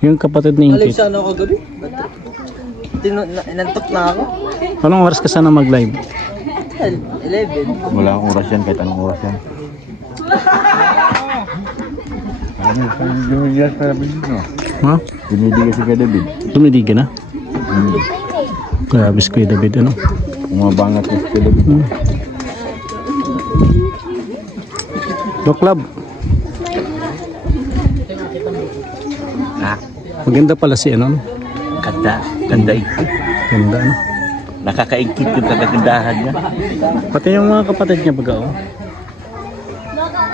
Yung kapatid ni Ingkit. Live sana ako gabi. Inantok na ako. Anong oras ka sana mag-live? 11. Wala akong oras yan, kahit anong oras yan. Dumidigas ka David dito. Ha? Dumidigas si David. Dumidig ka na? Grabe si Kuya David, ano? Umabangat si David. Doc Lab. Ha? Maganda pala si ano? Ganda. Ganda ikit. Ganda, ano? Nakakaingkit yung kagagandahan niya. Pati yung mga kapatid niya baga, oh.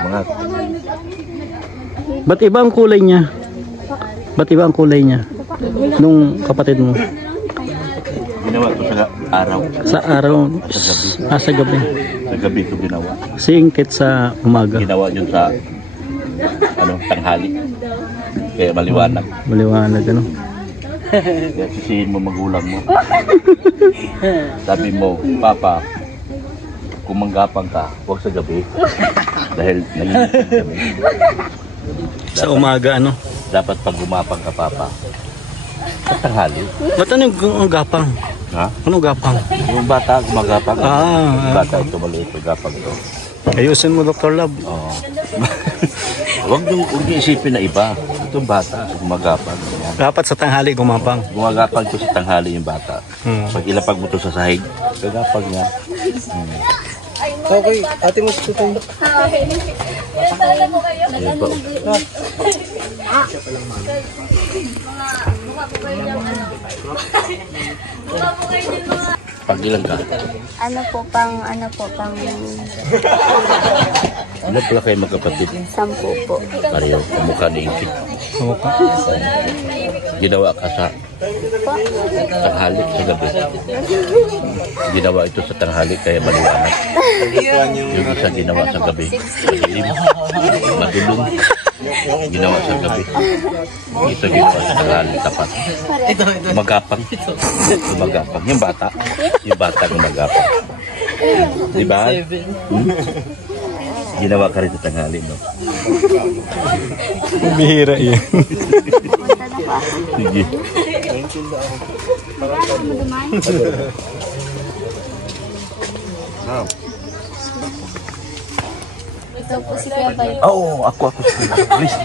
Mga Ba't iba ang kulay niya? Ba't iba ang kulay niya? Nung kapatid mo? ginawa ko sa araw. Sa araw? Sa gabi. Ah, sa gabi. Sa gabi ko ginawa. Si Ingkit sa umaga? Ginawa yun sa tanghali. Kaya maliwanag. Maliwanag, ano? Kaya sisihin mo magulang mo. Sabi mo, Papa, kung manggapang ka, huwag sa gabi. Dahil nanginit sa gabi. Sa umaga, ano? Dapat pag gumapang ka, Papa, sa tanghali. Ba't ano yung gapang? Ha? Ano gapang? Yung bata gumagapang. Ah. Yung bata ito, maliit yung gapang ito. Ayusin mo, Dr. Lab. Oo. Huwag niyo isipin na iba. Itong bata, gumagapang. Yan. Dapat sa tanghali gumapang. Gumagapang ito sa tanghali yung bata. Pag ilapag mo ito sa sahig, gagapang yan. Okay, ate mo tutong. Ayan po. Pag ilan ka? Ano po pang Ano pala kayo magkapatid? 10 po. Pareho, kamukha ni Ingkit. Kamukha. Ginawa ka sa tanghali sa gabi. Ginawa ito sa tanghali kaya maliwanag. Yung isa ginawa sa gabi. Madilim, madulong. Ginawa sa gabi. Ito ginawa sa tanghali tapat. Gumagapang. Gumagapang. Yung bata gumagapang. Diba? Ginawa ka rin sa tanghali, no? Bihira yan. Sige. Ito po si Kuya Bay. Oo, ako. Please.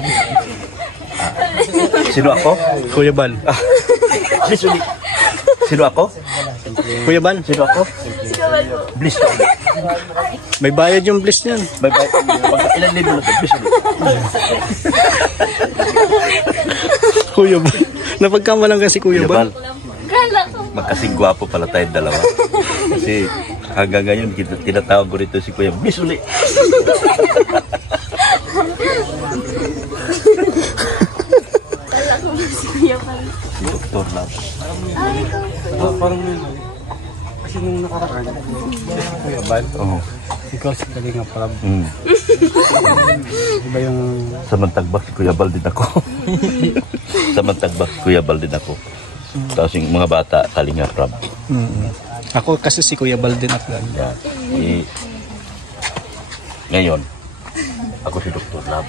Sino ako? Kuya Bal. Please, ulit. Sino ako? Kuya Bal. Sino ako? Bliss. May bayad yung bliss niyan. Bye-bye. Ilan libo na ito? Bliss ulit. Kuya Bal. Napagkamalan ka si Kuya Bal. Magkasing gwapo pala tayong dalawa. Kasi hanggang ngayon tinatawag ko rito si Kuya Bliss ulit. Kala ko si Kuya Bay. Si Dr. Lab. Parang kasi nung nakaraan, Kuya Bal, ikaw si Kalinga Prab. Diba yung... Samantagbak si Kuya Bal din ako. Samantagbak si Kuya Bal din ako. Tapos yung mga bata, Kalinga Prab. Ako kasi si Kuya Bal din ako. Yan. Ngayon, ako si Dr. Lab.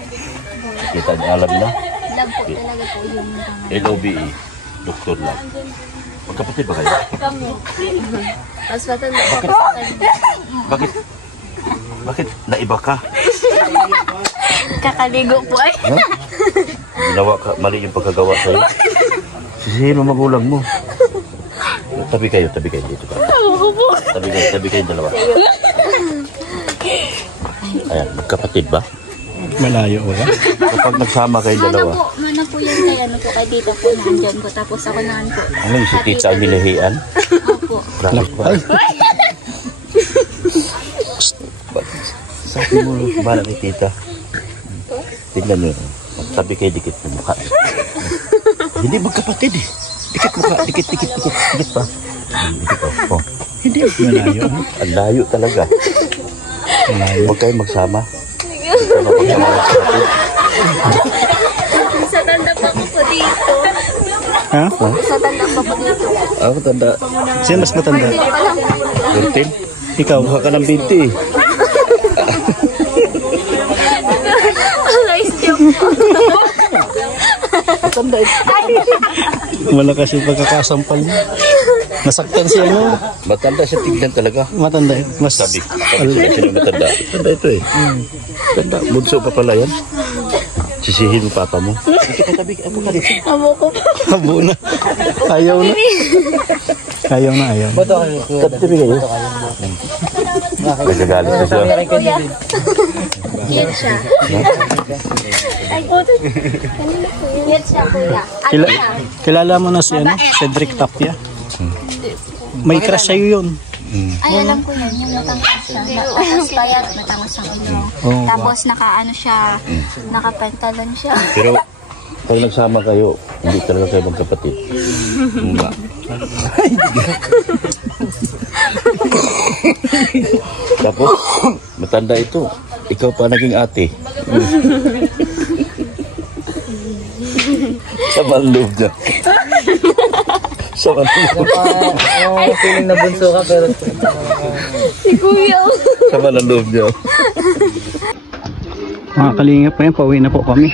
Kita niyo, alam na? Love po talaga po yung LOBE, Dr. Lab. Magkapatid ba kayo? kami. Mas matanda pa po sa kanya. Bakit naiba ka? Kakaligo po ay. Ginawa ka, mali yung pagkagawa sa'yo. Sisihin mo magulang mo. Tabi kayo dito ka. Tabi kayo dalawa. Ayan, magkapatid ba? Malayo ba? Kapag nagsama kayo dalawa, Mana po yan kay ano po kay dito po nandiyan po tapos ako naman po. ano yung si tita ang nilahian? Opo. Grabe ba? Sabi mo, bahala kay tita. Tingnan nyo, tabi kayo dikit ng mukha. Hindi magkapatid eh. Dikit mukha, dikit pa. Dikit oh. Hindi. Malayo. Ang layo talaga. Malayo. Huwag kayo magsama. Sa tanda pa po dito. Ha? Sa tanda pa po dito. Ako tanda. Sino mas matanda? Hindi pa lang po. 13? Ikaw? Mukha ka ng 20 eh. Nice joke po. matanda ito. Malakas yung pagkakasampal niya. Nasaktan siya, no? Matanda siya tignan talaga. Matanda. Mas Sabi siya ng matanda. Matanda ito eh. Matanda. Bunso pa pala yan. Sisihin mo papa mo. Dito ka tabi. Ako ka dito. Amo ko. habo na. Ayaw na. Ayaw na, ayaw. Tabi kayo. Nagagalit na siya. Kuya. Cute siya. Ay, puto. Cute siya, kuya. Ano siya? Kilala mo na si ano? Cedric Tapia. May crush sa'yo yun. Ay, alam ko yun. Yung matangkas siya. Tapos payat, matangkas ang ulo. Tapos nakaano siya, nakapantalon siya. Pero pag nagsama kayo, hindi talaga kayo magkapatid. Ba? Tapos, matanda ito. Ikaw pa naging ate. Sama ang loob niya. Sama ang loob. Yung feeling na bunso ka pero... Si kuya. Sama ang loob niya. Mga kalingap pa yan, pauwi na po kami.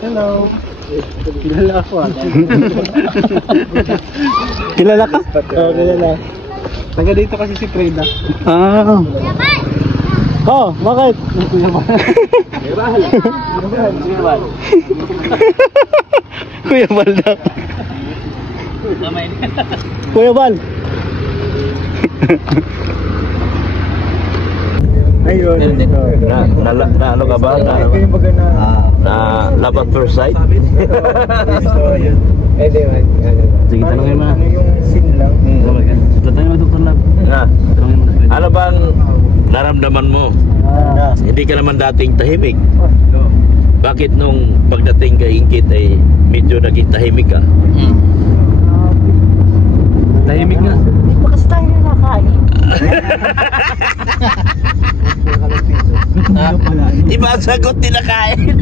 Hello. Kilala ako Kilala ka? Oo, kilala. Taga dito kasi si Freda. Ah. Oh, bakit? Kuya Bal daw. Kuya Bal. Ayun. Na ano ka ba? Na love at first sight? Sige, tanongin mo na. Ano yung scene lang? Tanongin mo, Dr. Lab. Na, ano bang naramdaman mo? Hindi ka naman dating tahimik. Bakit nung pagdating kay Ingkit ay medyo naging tahimik ka? Tahimik nga. Bakas tayo nakakain. Iba ang sagot nila kain.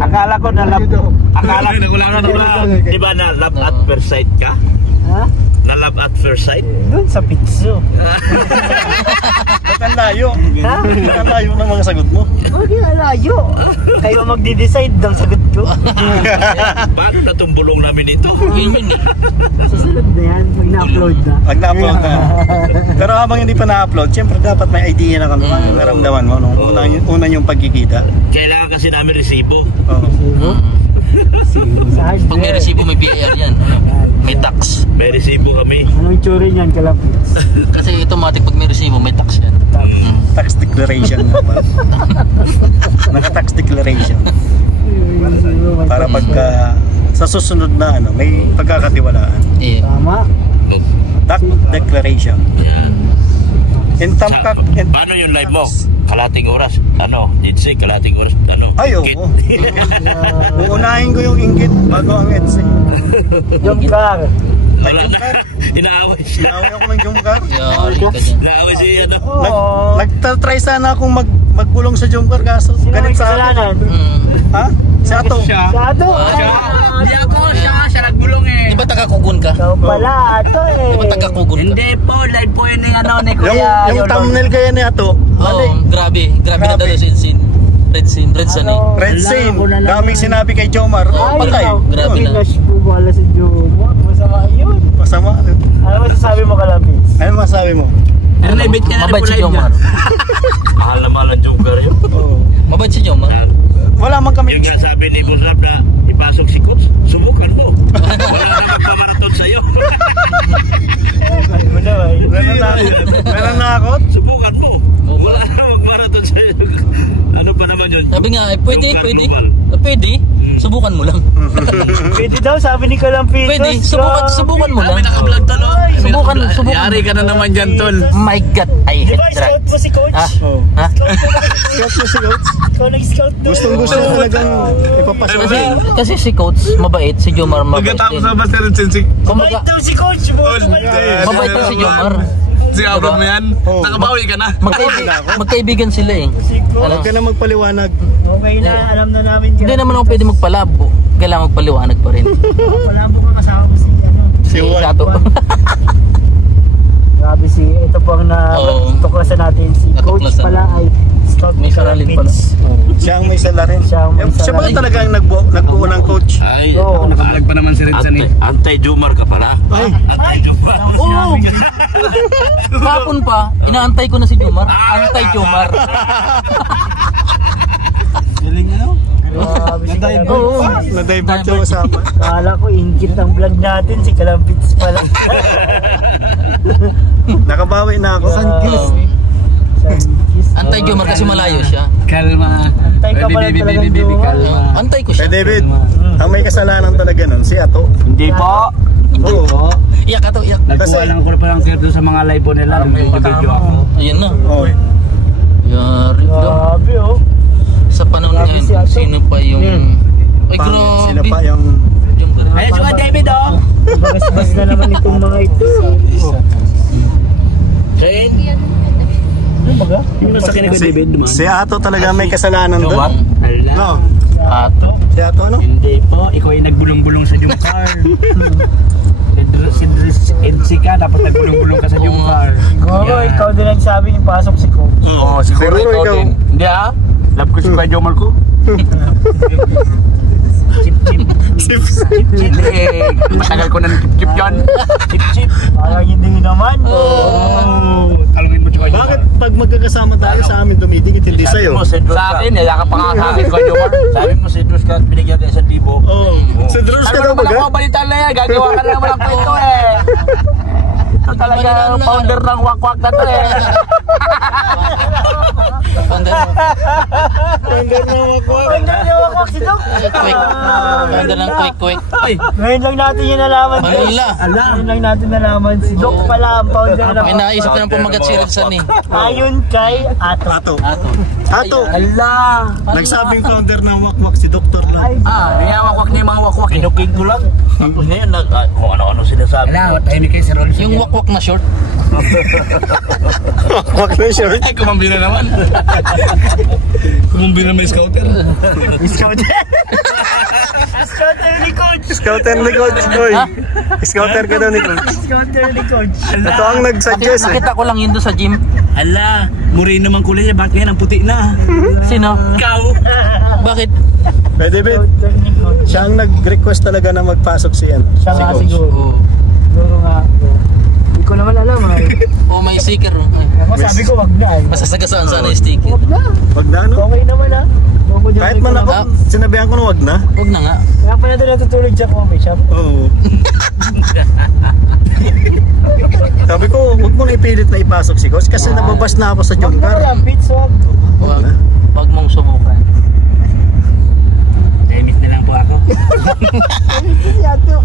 Akala ko na di ba na love at first sight ka? Ha? Na love at first sight? Doon sa pizzo. Ba't ang layo? Ha? Ba't ang layo ng mga sagot mo? Huwag yung alayo. Kayo magdi-decide ng sagot ko. Paano na itong bulong namin dito? Susunod na yan. Pag na-upload na. Pag na-upload na. Pero habang hindi pa na-upload, siyempre dapat may idea na kami kung naramdaman mo nung una yung pagkikita. Kailangan kasi namin resibo. Oo. Pag may resibo may BIR yan. May tax. May resibo kami. Anong tsuri niyan, kalapit? Kasi automatic pag may resibo may tax yan. Tax declaration nga ba? Naka-tax declaration. Para pagka sa susunod na ano, may pagkakatiwalaan. Eh, Tama. Tax declaration. Yan. In Tamkak, Paano yung live mo? Kalating oras. Ano? Itse, kalating oras. Ano? ay oo. Uunahin ko yung Inggit bago ang Etse. Jumkar. Wala na. Inaaway siya. Inaaway ako ng Jumkar. yari ka dyan. Inaaway siya ano. Nagtatry sana akong magpulong sa Jumkar kaso Sino may ganit sa akin. kasalanan? Ha? Si Ato. Sado. Hindi ako, siya nagbulong eh. Di ba taga-kugun ka? Ikaw pala, ato Di ba eh. taga-kugun ka? Hindi po, live po yun yung ano ni Yung, Kuya yung Yolo. thumbnail kaya ni Ato. Oo, grabe na dalo sin. Red sun eh. Red Scene. Daming sinabi kay Jomar. Patay. Grabe na. Pinash po wala si Jomo. Masama yun. Masama. Ano masasabi mo, kalapit? Ano masabi mo? Ano na, ibig ka na rin Mabait po si live Jomar. Mahal na mahal ang joker yun. Oo. Mabait si Jomar. Wala man kami. Yung nga sabi ni Bunrap na ipasok si Coach, subukan mo. Wala na magpamaraton sa'yo. Meron na ako. Subukan mo. Wala na magmaraton sa'yo. Ano pa naman yun? Sabi nga, pwede. Pwede. Subukan mo lang. Pwede daw, sabi ni Kalampitos. Pwede. Subukan mo lang. Naka-vlog tol, oh. Subukan. Yari ka na naman dyan, tol. My God, I hate Diba, scout mo si Coach? Ah. Oh. Ha? Scout mo si Coach. Ikaw nag-scout doon. Gustong gusto na talagang ipapasok. Kasi si Coach mabait, si Jomar mabait din. Master Sensei. Kumbaga, Mabait daw si Coach. Boto ka na. mabait din si Jomar. Sigawan mo yan. Oo. Nakabawi ka na. Magkaibigan sila eh. Huwag ka na magpaliwanag. Okay na, alam na namin Hindi yan. naman ako pwede magpalabo. Kailangan magpaliwanag pa rin. Wala mo ka kasama mo si ano. Si Juan. Sato. Grabe si, ito po ang Oo. natuklasan natin. Si Coach Natuklasan. pala ay Scott May saralin pala. Siya ang may sala rin. Siya ang may Siya ba sala. talagang nagbuo ng coach? Ay, Oo. Nakablog pa naman si Redsan eh. Anti-Jumar ka pala. Ay, Oo! Kapon pa, inaantay ko na si Jomar. Antay-Jomar. Grabe si Kalampits. Oo. na-divert yung usapan. Kala ko ingit ang vlog natin, si Kalampits pala. Nakabawi na ako. Antay-Jomar kasi malayo siya. Kalma. Antay ka pala talagang jowa. Antay ko Kay siya. David, ang may kasalanan talaga nun, si Ato. Hindi po. Oo. Iyak ato, iyak. Nagkuha lang ko na palang share doon sa mga live po nila. Nag-video ako. Ayan na. Okay. Yari daw. Grabe oh. Sa panahon Grabe ngayon, si Ato. sino pa yung... Ay, Sila pa grabe. yung... Yung Ayun si David oh. Bagas-bas na naman itong mga ito. Ano baga? Yung nasa kanya kay David man. Si Ato talaga may kasalanan doon. Ala. No. Ato. Si Ato ano? Hindi po. Ikaw ay nagbulong-bulong sa Jumcar. Si Edsi ka, tapos nagbulong-bulong ka sa Jumcar. Siguro ikaw din ang sabi yung pasok si Coach. Oo, siguro ikaw. Hindi ah. Love ko si Kuya Jomar ko. Chip. Matagal ko na chip yan. Chip. Parang hindi naman. Oh. Talungin mo si Kuya Jomar. Bakit pag magkakasama tayo sa amin dumidikit hindi sa'yo? Sa akin, yayakap pa nga sa akin, Kuya Jomar. Sabi mo si Drus ka, binigyan ka 1,000. Oo. Sa Drus ka daw Ano naman baga? ako balitan na yan, gagawa ka na naman ang kwento eh. Ito talaga ang founder ng wakwak na to eh. Founder Ang gawak si Doc. quick. Founder ng quick. Ngayon lang natin yung nalaman. Manila. Ngayon lang natin nalaman si Doc pala ang founder ng Ay, naisip ko na pumagat si Redsan eh. Ayon kay Ato. Ato. Allah. Nagsabing founder ng wakwak si Dr. Lang. Niya wakwak niya yung mga wakwak eh. Pinuking ko lang. Tapos ngayon, kung ano-ano sinasabi. Ala, tahimik kayo si Rolls. Yung wakwak na short. Wakwak na siya. Ay, kumambi na naman. Kumambi na may scouter. Scouter ni Coach. Scouter ni Coach. Oy. Scouter ka daw ni Coach. Scouter ni Coach. Ito ang nag-suggest eh. Nakita ko lang yun doon sa gym. Ala, muri naman kulay niya. Bakit ngayon ang puti na? Sino? Ikaw. Bakit? Kay David, Scouter ni Coach. siya ang nag-request talaga na magpasok si Siya nga Coach. siguro. Oo. Siguro nga. Hindi ko naman alam ay. Oh, may sticker. Ako sabi ko wag na ay. Masasagasaan sana yung sticker. Wag na. Wag na ano? Okay naman ah. Kahit man ako, sinabihan ko na wag na. Huwag na nga. Kaya pala doon natutulog siya coffee shop. Oo. Sabi ko, huwag mo na ipilit na ipasok si Coach kasi nababas na ako sa Wag na Jomcar. lang, pizza wag. Huwag. Huwag mong subukan. Tahimik na lang po ako. Si Ato.